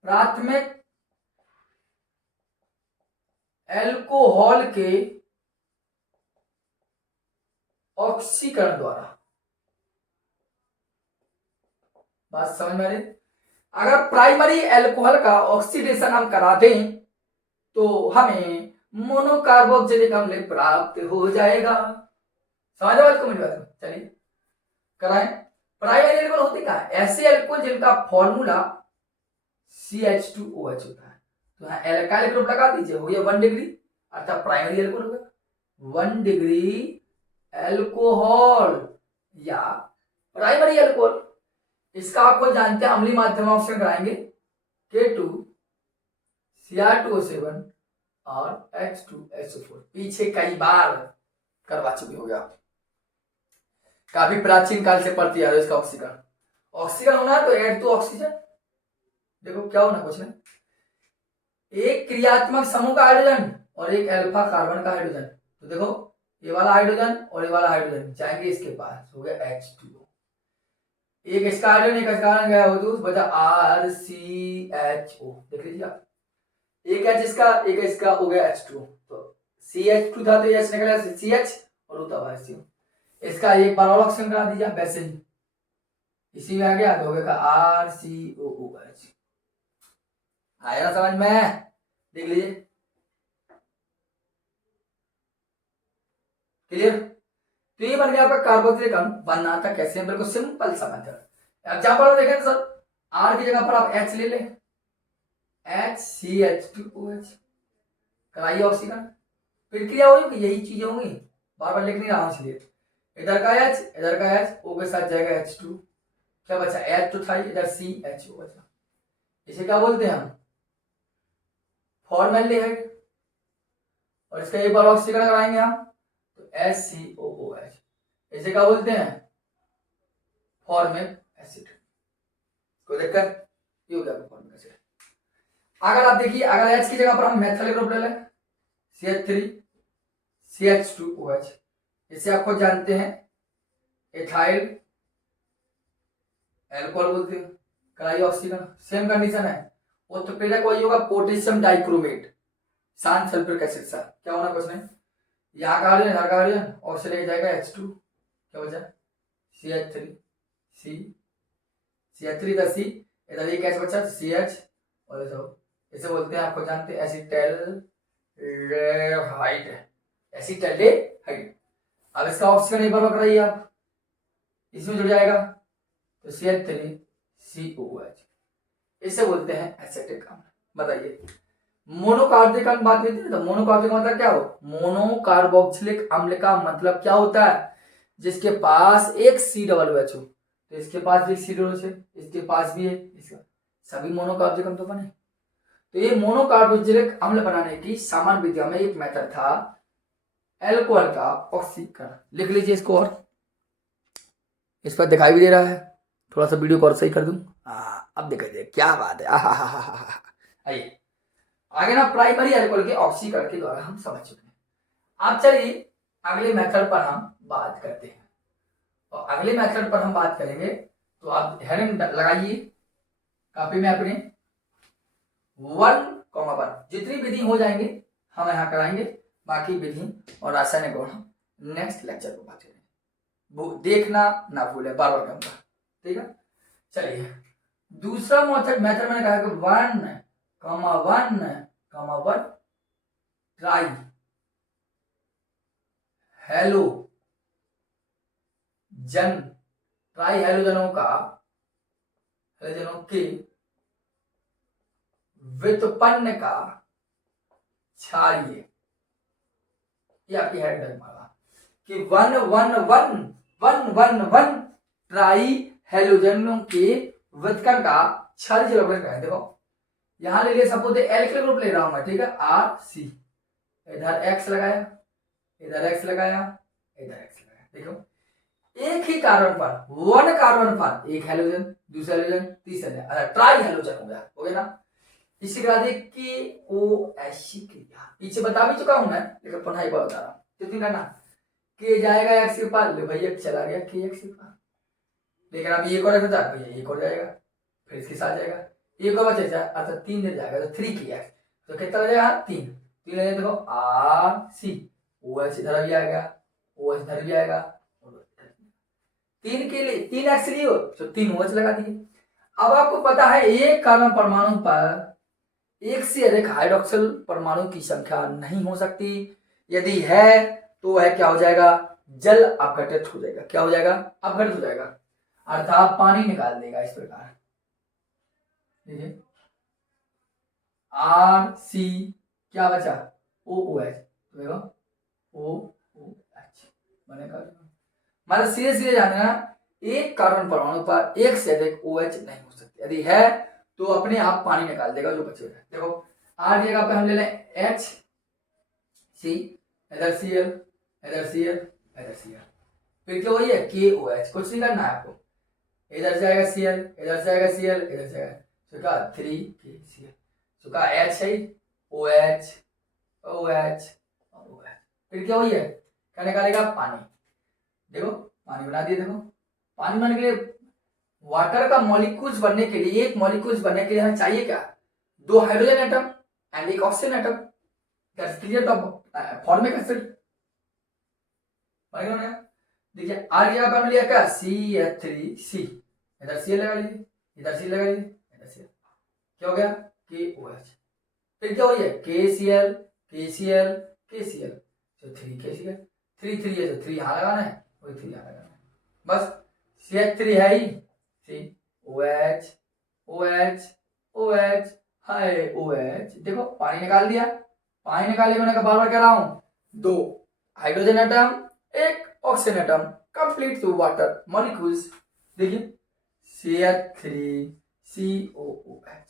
प्राथमिक एल्कोहल के ऑक्सीकरण द्वारा। बात समझ में आ रही? अगर प्राइमरी एल्कोहल का ऑक्सीडेशन हम करा दें तो हमें मोनोकार्बोक्सिलिक अम्ल प्राप्त हो जाएगा। समझ बात को? मेरी बात को चलिए कराएं। प्राइमरी एल्कोहल होते क्या? ऐसे एल्कोहल जिनका फॉर्मूला CH2OH होता है। तो यहाँ एल्काइल ग्रुप लगा दीजिए, हो गया 1 डिग्री, अर्थात प्राइमरी एल्कोहल हो गया 1 डिग्री एल्कोहल या प्राइमरी एल्कोहल। इसका आपको जानते हैं अम्लीय माध्यम ऑप्शन कराएंगे K2 Cr2O7 और H2SO4। पीछे कई बार करवा चुके हो गया, काफी प्राचीन काल से पढ़ते आ रहे हो इसका ऑक्सीकरण। ऑक्सीकरण होना है तो ऐड टू ऑक्सीजन, देखो क्या होना कुछ नहीं, एक क्रियात्मक समूह का हाइड्रोजन और एक अल्फा कार्बन का हाइड्रोजन। तो देखो ये वाला हाइड्रोजन और ये वाला हाइड्रोजन जाएंगे इसके पास, हो गया H2O। एक इसका हाइड्रोजन एक इसका हाइड्रोजन गया, हो तो बचा RCHO। देख लीजिए आप, एक H इसका एक इसका, हो गया H2O। तो CH2 था तो H निकला CH और होता है HCO। इसका एक बार और ऑक्सीजन करा दीजिए वैसे ही, इसी में आ गया तो हो गया RCOOH। आया समझ में? देख लीजिए क्लियर? तो ये बन गया आपका कार्बोक्सिलिक अम्ल। बनना था कैसे? बिल्कुल सिंपल सा मेथड। एग्जांपल देखें सर, R की जगह पर आप H ले लें, HCH2OH, कराइए ऑक्सीजन, फिर क्रिया होगी, यही चीजें होंगी, बार बार लिख नहीं रहा हूं इसलिए। इधर का H इधर का H, O के साथ जाएगा H2, क्या बचा H तो था, इधर CHO बचा। इसे क्या बोलते हैं हम? फॉर्मेल्डिहाइड। और इसका एक बार ऑक्सीकरण कराएंगे हम तो HCOOH। इसे क्या बोलते हैं? Formic acid. कोई दिक्कत? ये हो गया फॉर्मिक एसिड। अगर आप देखिए, अगर H की जगह पर हम मेथाइल ग्रुप ले लें, CH3 CH2OH। इसे आप खुद जानते हैं एथाइल एल्कोहल बोलते हैं, कलाई ऑक्सीजन। सेम कंडीशन है, उत्प्रेरक वही होगा पोटेशियम डाइक्रोमेट, शांत सल्फ्यूरिक एसिड। सा क्या होना कुछ नहीं, यहाँ का हाइड्रोजन यहाँ का हाइड्रोजन और से लेके जाएगा H2, क्या बचा CH3 CH3 इधर C, इधर एक कैसे बचा CH, और इसे बोलते हैं आपको जानते हैं एसिटाल्डेहाइड, एसिटाल्डेहाइड। अब इसका ऑक्सीजन एक बार पकड़ रही है आप, इसमें जुड़ जाएगा तो CH3COOH, इसे बोलते हैं एसिटिक अम्ल। बताइए मोनोकार्बोक्सिलिक अम्ल बात करते हैं तो मोनोकार्बोक्सिलिक मतलब क्या हो, मोनोकार्बोक्सिलिक अम्ल का मतलब क्या होता है, जिसके पास एक COOH हो। तो इसके पास भी एक COOH है, इसके पास भी है, इसका सभी मोनोकार्बोक्सिलिक अम्ल तो बने। तो ये मोनोकार्बोक्सिलिक अम्ल बनाने की सामान्य विधियों में एक मेथड था एल्कोहल का ऑक्सीकरण। लिख लीजिए इसको, और इस पर दिखाई भी दे रहा है, थोड़ा सा वीडियो को और सही कर दूं। अब दिखाई दे, क्या बात है। आइए आगे ना, प्राइमरी एल्कोहल के ऑक्सीकरण के द्वारा हम समझ चुके हैं। अब चलिए अगले मेथड पर हम बात करते हैं, और अगले मेथड पर हम बात करेंगे तो आप हेडिंग लगाइए कॉपी में अपने 1,1। जितनी विधि हो जाएंगे हम यहाँ कराएंगे, बाकी विधि और रासायनिक गुण हम नेक्स्ट लेक्चर पर बात करेंगे। वो देखना ना भूले, बार बार कहूंगा, ठीक है। चलिए दूसरा मेथड मैंने कहा कि 1,1 ट्राई हेलोजन, ट्राई हेलोजनों के व्युत्पन्न का क्षारीय, ये आपकी हेड मारा कि 1,1,1 ट्राई हेलोजनों के व्युत्पन्न का क्षारीय है। देखो यहां ले लिया, सपोज एल्किल ग्रुप ले रहा हूं मैं, ठीक है, RC, इधर X लगाया, इधर X लगाया, इधर X लगाया। देखो एक ही कार्बन पर, वन कार्बन पर एक हेलोजन, दूसरा हेलोजन, तीसरा ट्राई हेलोजन हो गया ना। इसी के बाद KOH क्रिया पीछे बता भी चुका हूं मैं, लेकिन पुनः एक बार बता रहा हूं, कितनी करना के जाएगा X के पास, ले भैया चला गया KX के पास, लेकिन अब एक और बचा, भैया एक और जाएगा, फिर इसके साथ जाएगा, एक और बचेगा, अच्छा 3 दिन जाएगा तो 3KX, तो कितना बचेगा 3 देखो RCOH इधर भी आएगा, OH इधर भी आएगा, 3 के लिए 3X लिए हो तो 3OH लगा दिए। अब आपको पता है एक कार्बन परमाणु पर एक से अधिक हाइड्रोक्सिल परमाणु की संख्या नहीं हो सकती, यदि है तो वह क्या हो जाएगा, जल अपघटित हो जाएगा। क्या हो जाएगा, अपघटित हो जाएगा, अर्थात पानी निकाल देगा। इस प्रकार देखिए RC क्या बचा OOH, देखो OOH बनेगा। मतलब सीधे सीधे जानना, एक कार्बन परमाणु पर एक से अधिक OH नहीं हो सकती, यदि है तो अपने आप पानी निकाल देगा जो बचेगा। देखो R की जगह पे हम ले लें HC, इधर Cl, इधर Cl, इधर Cl, फिर क्या वही है KOH, कुछ नहीं करना है आपको, इधर से आएगा Cl, इधर से आएगा Cl, इधर से आएगा, तो क्या 3KCl, तो क्या H है OH OH और OH, फिर क्या वही है, क्या निकालेगा पानी। देखो पानी बना दिए। देखो पानी बनाने के लिए, वाटर का मॉलिक्यूल्स बनने के लिए, एक मॉलिक्यूल्स बनने के लिए हमें चाहिए क्या, 2 हाइड्रोजन एटम एंड एक oxygen atom, that's clear formic acid बनेगा ना। देखिए आर की जगह पर हमने लिया क्या CH3C, इधर Cl लगा लीजिए, इधर C लगा लीजिए, इधर Cl, क्या हो गया KOH, फिर क्या हो गया KCl KCl KCl, तो 3KCl, 3 3 है तो 3 यहाँ लगाना है, वही 3 यहाँ लगाना है, बस CH3 है ही, OH OH OH हाय OH। देखो पानी निकाल दिया, पानी निकाले मैंने बार बार कह रहा हूं, 2 हाइड्रोजन एटम, एक oxygen atom, complete to water molecules. देखिए CH3COOH,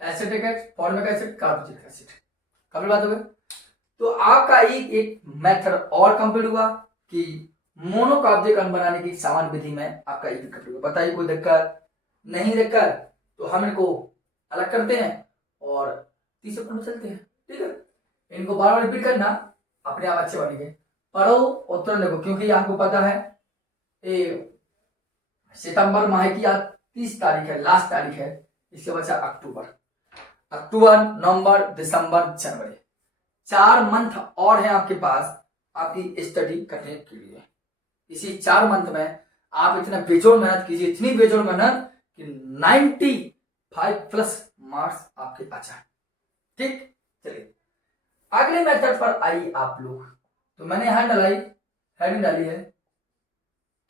acetic acid, formic acid, carboxylic acid, complete बात हो गई। तो आपका एक मेथड और कंप्लीट हुआ कि मोनोकार्बोक्सिलिक अम्ल बनाने की सामान्य विधि में आपका एक कंप्लीट हुआ। बताइए कोई दिक्कत नहीं, दिक्कत तो हम इनको अलग करते हैं और तीसरे पॉइंट चलते हैं, ठीक है। इनको बार बार रिपीट करना, अपने आप अच्छे बनेंगे। पढ़ो और तुरंत लिखो, क्योंकि आपको पता है ये सितंबर माह की आज 30 तारीख है, लास्ट तारीख है। इसके बचा अक्टूबर, नवंबर, दिसंबर, जनवरी, 4 मंथ और हैं आपके पास आपकी स्टडी करने के लिए। इसी 4 मंथ में आप इतना बेजोड़ मेहनत कीजिए, इतनी बेजोड़ मेहनत कि 95+ मार्क्स आपके आ जाए। ठीक, चलिए अगले मेथड पर आई आप लोग। तो मैंने यहां हेडिंग डाली है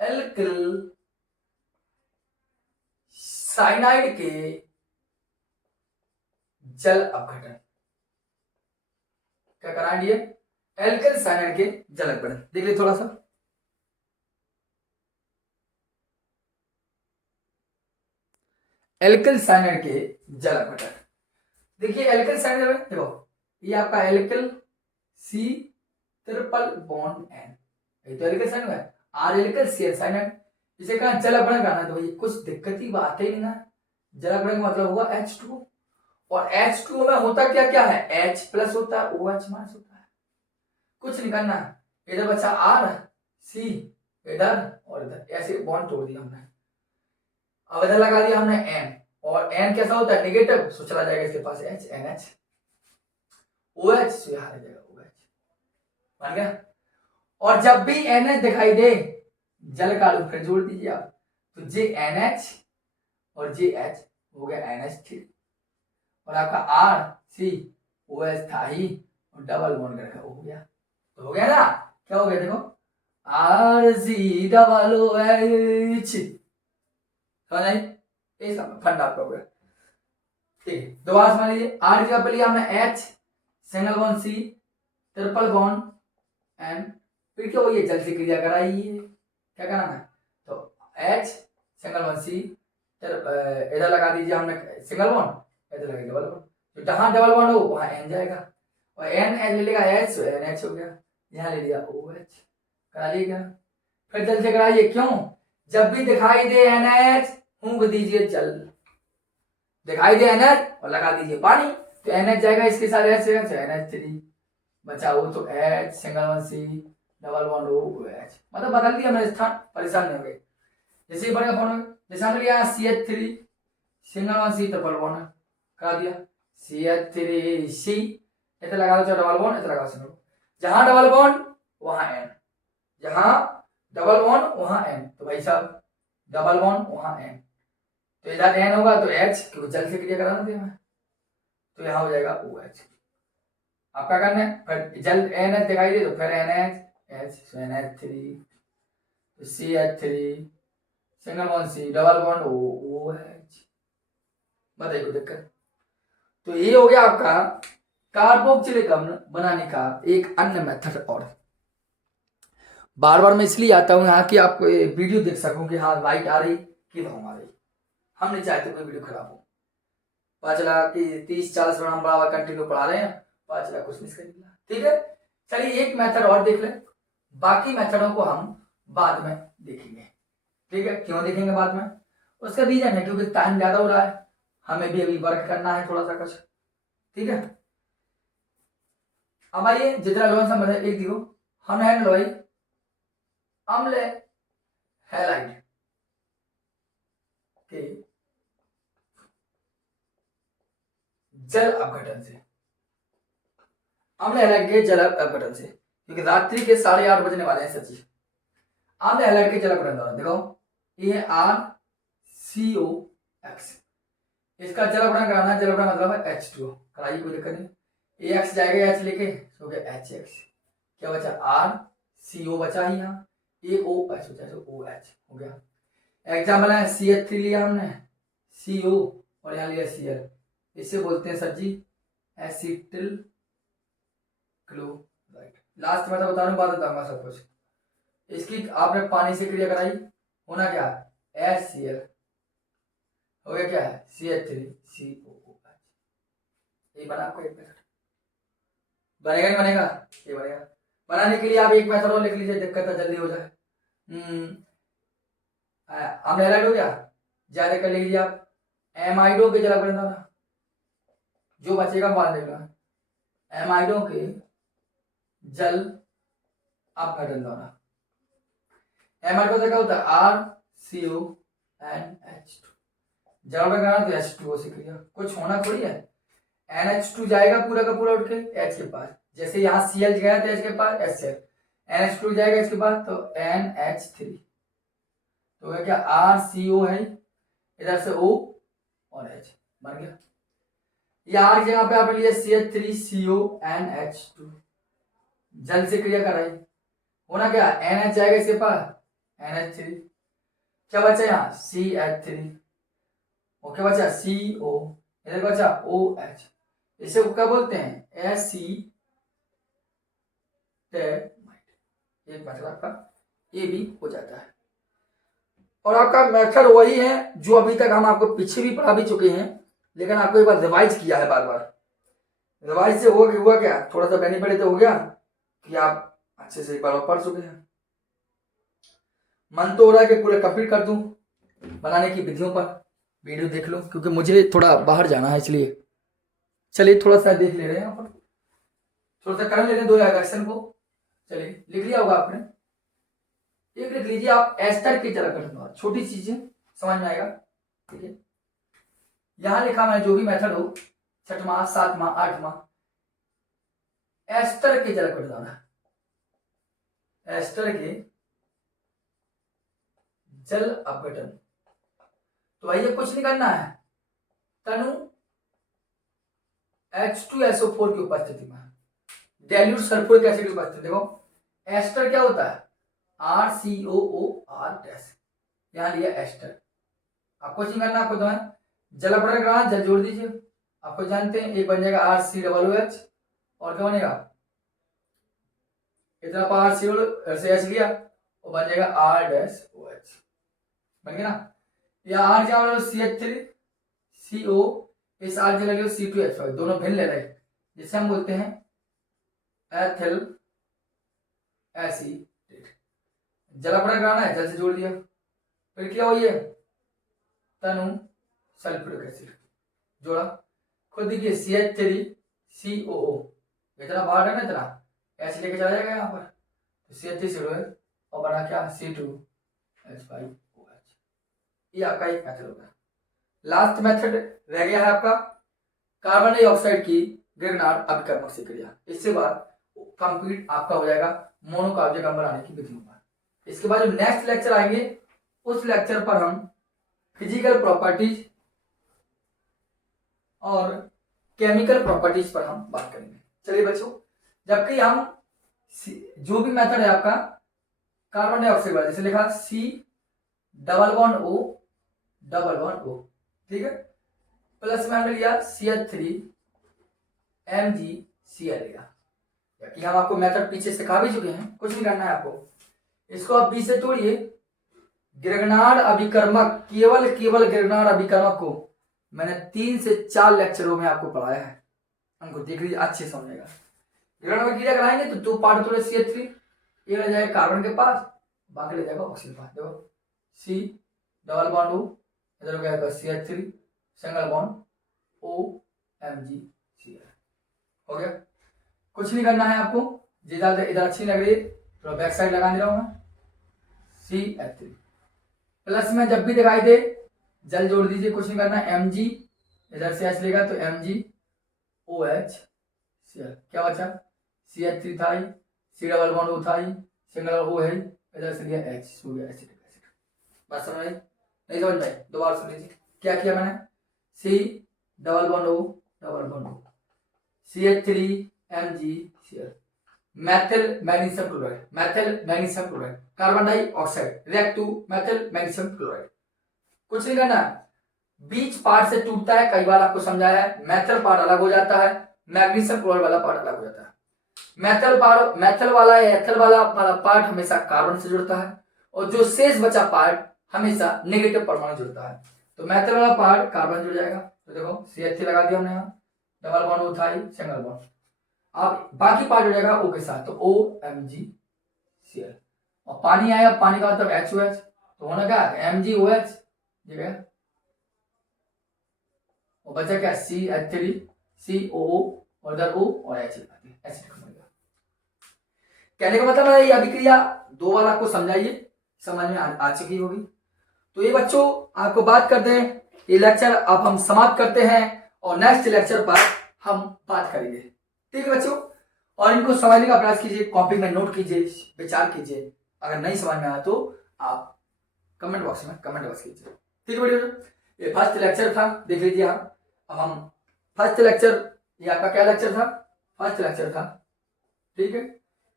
एल्किल साइनाइड के जल अपघटन। क्या कराएंगे? एल्किल साइनाइड के जल अपघटन। देख लीजिए थोड़ा सा, एल्किल साइनाइड के जल अपघटन। देखिए एल्किल साइनाइड में देखो, ये आपका alkyl C triple bond N, ये तो एल्किल साइनाइड है। आर एल्किल सी साइनाइड, इसे कहा जल अपघटन करना है, तो ये कुछ दिक्कत की बात ही नहीं है। जल अपघटन का मतलब हुआ H2, और H2 में होता क्या क्या है? H प्लस होता है, OH माइनस होता है। कुछ नहीं करना, इधर बचा R C, इधर और इधर, ऐसे बॉन्ड तोड़ दिया हमने। अब इधर लगा दिया हमने N, और N कैसा होता है? नेगेटिव, तो चला जाएगा इसके पास H, NH, OH से यहाँ रह जाएगा OH, बन गया। और जब भी NH दिखाई दे जल का फिर जोड़ दीजिए आप, तो JNH और JH हो गया NH3, और आपका RCOH था ही, और डबल बॉन्ड करके हो गया। तो हो गया ना? क्या हो गया देखो, RCOOH, समझ आई? ये सब फंड आपका हो गया। ठीक है, दोबारा समझ लीजिए। R की जगह लिया हमने H, single bond C, triple bond N, फिर क्या हुई? जल से क्रिया कराइए। क्या कराना है? तो H सिंगल बॉन्ड C, इधर लगा दीजिए हमने सिंगल बॉन्ड, इधर लगा डबल बॉन्ड, तो जहां डबल बॉन्ड हो वहां N जाएगा, और N ले लेगा H, तो NH हो गया। यहाँ ले लिया OH, करा लिएगा। फिर जल से कराइए, क्यों? जब भी दिखाई दे NH फूंक दीजिए जल, दिखाई दे NH और लगा दीजिए पानी, तो NH जाएगा इसके साथ H, NH3 बचा वो, तो H single bond C double bond OH, मतलब बदल दिया मैंने स्थान, परेशान नहीं हो गए। जैसे ही बढ़िया फॉर्म, जैसे हमने लिया CH3 single bond C triple bond, करा दिया CH3C, इधर लगा दो डबल बॉन्ड, इधर लगा सिंगल, जहां डबल बॉन्ड वहां N, जहां डबल बॉन्ड वहां N, तो भाई साहब डबल बॉन्ड वहां N, तो इधर N होगा तो H, क्योंकि जल से क्रिया कराना था, तो यहां हो जाएगा OH। आप क्या करना है? फिर जल NH दिखाई दे तो फिर NH H, NH3 CH3 single bond C double bond OH, बताइए कोई दिक्कत? तो ये हो गया आपका कार्बोक्सिलिक अम्ल बनाने का एक अन्य मेथड। और बार बार मैं इसलिए आता हूँ यहाँ की आपको वीडियो देख सकूं कि हाँ लाइट आ रही कि हम आ रही, हम नहीं चाहते कोई वीडियो खराब हो। पता चला कि 30-40 मिनट हम बराबर कंटिन्यू पढ़ा रहे हैं, पता चला कुछ मिस कर दिया। ठीक है, चलिए एक मेथड और देख ले, बाकी मेथडों को हम बाद में देखेंगे। ठीक है, क्यों देखेंगे बाद में? उसका रीजन है क्योंकि टाइम ज्यादा हो रहा है, हमें भी अभी वर्क करना है थोड़ा सा कुछ। ठीक है, अब आइए जितना लोन समझ एक दियो, हम है लोई अम्ल हैलाइड के जल अपघटन से, अम्ल हैलाइड के जल अपघटन से, क्योंकि रात्रि के 8:30 बजने वाले हैं सची। अम्ल हैलाइड के जल अपघटन द्वारा देखो, ये RCOX, इसका जल अपघटन कराना है। जल अपघटन मतलब है H2O, कराइए कोई दिक्कत नहीं। AX जाएगा H लेके, हो गया HX, क्या बचा? RCO बचा ही, यहाँ एक OH बचा, तो OH हो गया। एग्जाम्पल है CH3 लिया हमने, CO और यहाँ लिया Cl, इसे बोलते हैं सर जी एसिटिल क्लोराइड। लास्ट में तो बताने बाद बताऊंगा सब कुछ। इसकी आपने पानी से क्रिया कराई, होना क्या? HCl हो गया, क्या है? CH3COOH। ये बना आपको एक मेथड, बनेगा नहीं बनेगा? ये बनेगा। बनाने के लिए आप एक मेथड और लिख लीजिए, दिक्कत है जल्दी हो जाए। अम्ल हो गया, ज्यादा कर लीजिए आप एमाइडो के जल अपघटन था, जो बचेगा मान लेगा एमाइडो के जल अपघटन द्वारा। एमआर का क्या होता है RCONH2, जल अपघटन कराना तो H2O से क्रिया, कुछ होना थोड़ी है। NH2 जाएगा पूरा का पूरा उठ के H के पास, जैसे यहाँ Cl गया तो H के पास HCl, NH2 जाएगा इसके बाद तो NH3, तो क्या RCO है, इधर से O और H बन गया। ये R की जगह पे आपने लिया CH3CONH2, जल से क्रिया कर रही, होना क्या NH जाएगा इसके पास NH3, क्या बचा यहाँ CH3, और क्या बचा CO, इधर बचा OH, इसे क्या बोलते हैं एसिटेट। एक मेथड आपका ये भी हो जाता है। और आपका मेथड वही है जो अभी तक हम आपको पीछे भी पढ़ा भी चुके हैं, लेकिन आपको एक बार रिवाइज किया है बार बार। रिवाइज से हुआ क्या, थोड़ा सा बेनिफिट तो हो गया कि आप अच्छे से एक बार पढ़ चुके हैं। मन तो हो रहा है कि पूरे कंप्लीट कर दूं बनाने की विधियों पर, वीडियो देख लो, क्योंकि मुझे थोड़ा बाहर जाना है, इसलिए चलिए थोड़ा सा देख ले रहे हैं यहाँ पर, थोड़ा सा कर ले रहे हैं 2 क्वेश्चन को। चलिए लिख लिया होगा आपने, एक लिख लीजिए आप एस्टर की तरह कर, छोटी चीजें समझ में आएगा। ठीक है, यहां लिखा मैं जो भी मेथड हो, 6वां 7वां 8वां, एस्टर की तरह कर देना, एस्टर के जल अपघटन। तो भैया कुछ नहीं करना है, तनु H2SO4 की उपस्थिति में डाइल्यूट सल्फ्यूरिक एसिड की उपस्थिति, देखो एस्टर क्या होता है RCOOR, यहां लिया एस्टर। आपको कुछ नहीं करना, आपको दो जल अपघटन कराना, जल जोड़ दीजिए, आपको जानते हैं एक बन जाएगा RCOOH, और क्या बनेगा इतना पार से H लिया और बन जाएगा R-OH, बन गया ना। या R क्या बना लो CH3CO, इस R जगह लो C2H5, दोनों भिन्न ले रहे, जिसे हम बोलते हैं एथिल एसीटेट। जल अपघटन कराना है, जल से जोड़ दिया, फिर क्या हुई है तनु सल्फ्यूरिक एसिड जोड़ा, खुद देखिए CH3COO, इतना बाहर है ना, इतना H लेके चला जाएगा यहाँ पर, तो CH3 से और बना क्या C2H5OH। ये आपका एक मेथड होगा। लास्ट मेथड रह गया है आपका कार्बन डाइऑक्साइड की ग्रिग्नार्ड अभिकर्मक से क्रिया, इससे बाद कंप्लीट आपका हो जाएगा मोनोकार्बोनिक अम्ल बनाने की विधियों पर। इसके बाद जो नेक्स्ट लेक्चर आएंगे, उस लेक्चर पर हम फिजिकल प्रॉपर्टीज और केमिकल प्रॉपर्टीज पर हम बात करेंगे। चलिए बच्चों, जबकि हम जो भी मेथड है आपका कार्बन डाइऑक्साइड वाला, जैसे लिखा C+O, ठीक है, प्लस में हमने लिया CH3MgCl लिया, जबकि हम आपको मेथड पीछे सिखा भी चुके हैं, कुछ नहीं करना है आपको। इसको आप बी से तोड़िए, ग्रिग्नार्ड अभिकर्मक, केवल ग्रिग्नार्ड अभिकर्मक को मैंने 3 से 4 लेक्चरों में आपको पढ़ाया है, हमको देख लीजिए अच्छे समझेगा। ग्रिग्नार्ड क्रिया कराएंगे तो 2 पार्ट तोड़े CH3, ये ले जाएगा कार्बन के पास, बाकी ले जाएगा ऑक्सीजन पास, देखो C+O, इधर हो गया CH3 सिंगल बॉन्ड OMgCl, हो गया। कुछ नहीं करना है आपको, इधर अच्छी लग रही है तो बैक साइड लगा दे रहा हूं मैं, CH3 प्लस में जब भी दिखाई दे जल जोड़ दीजिए, कुछ नहीं करना, Mg इधर से H लेगा तो MgOH, क्या बचा CH3 था, C+O था, सिंगल O है, इधर से लिया H, हो गया एसिटिक एसिड। बात समझ आई? नहीं समझ में? दोबारा सुन लीजिए, क्या किया मैंने, C+O CH3MgCl, methyl magnesium chloride, carbon dioxide react to methyl magnesium chloride. कुछ नहीं करना, बीच पार्ट से टूटता है, कई बार आपको समझाया है, मेथल पार्ट अलग हो जाता है, मैग्नीशियम क्लोराइड वाला पार्ट अलग हो जाता है। मेथल वाला या एथल वाला पार्ट हमेशा कार्बन से जुड़ता है, और जो शेष बचा पार्ट हमेशा नेगेटिव परमाणु जुड़ता है। तो मेथल वाला पार्ट कार्बन जुड़ जाएगा, तो देखो CH3 लगा दिया हमने यहाँ, डबल बॉन्ड O था, सिंगल बॉन्ड, अब बाकी पार्ट हो जाएगा O के साथ, तो OMgCl, और पानी आया, पानी का मतलब HOH, तो होना क्या MgOH, ठीक है, और बचा क्या CH3COO, और इधर O और H एसिड बन गया। कहने का मतलब है ये अभिक्रिया 2 बार आपको समझाइए, समझ में आ चुकी होगी। तो ये बच्चों आपको बात करते हैं, ये लेक्चर अब हम समाप्त करते हैं और नेक्स्ट लेक्चर पर हम बात करेंगे। ठीक है बच्चों, और इनको समझने का प्रयास कीजिए, कॉपी में नोट कीजिए, विचार कीजिए। अगर नहीं समझ में आया तो आप कमेंट बॉक्स में कमेंट बॉक्स कीजिए। ठीक है बच्चों, ये फर्स्ट लेक्चर था, देख लीजिए आप। अब हम फर्स्ट लेक्चर, ये आपका क्या लेक्चर था? फर्स्ट लेक्चर था। ठीक है,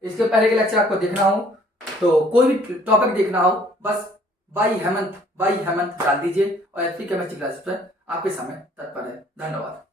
इसके पहले के लेक्चर आपको देखना हो तो कोई भी टॉपिक देखना हो बस बाई हेमंत डाल दीजिए और एचपी केमिस्ट्री क्लासेस पर आपके सामने तत्पर है। धन्यवाद।